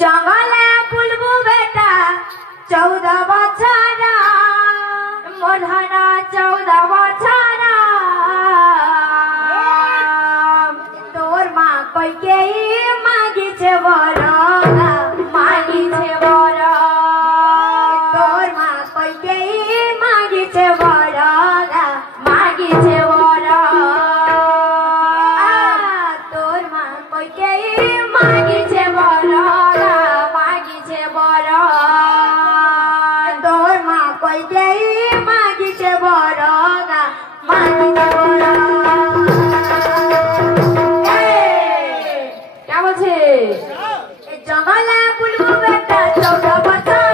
जंगले बुलबु बेटा 14 बछर मोढ़ना 14 बछर तोर माँ कोई के मागी छे बर मागी छे बर तोर माँ कोई के मागी छे बर मागी छे बर तोर माँ कोई के मागी छे बर मागी छे बर तोर माँ कोई के मागी छे बर मागी छे बर क्या बोलছে जंगला बुलबु बेटा 14 बछर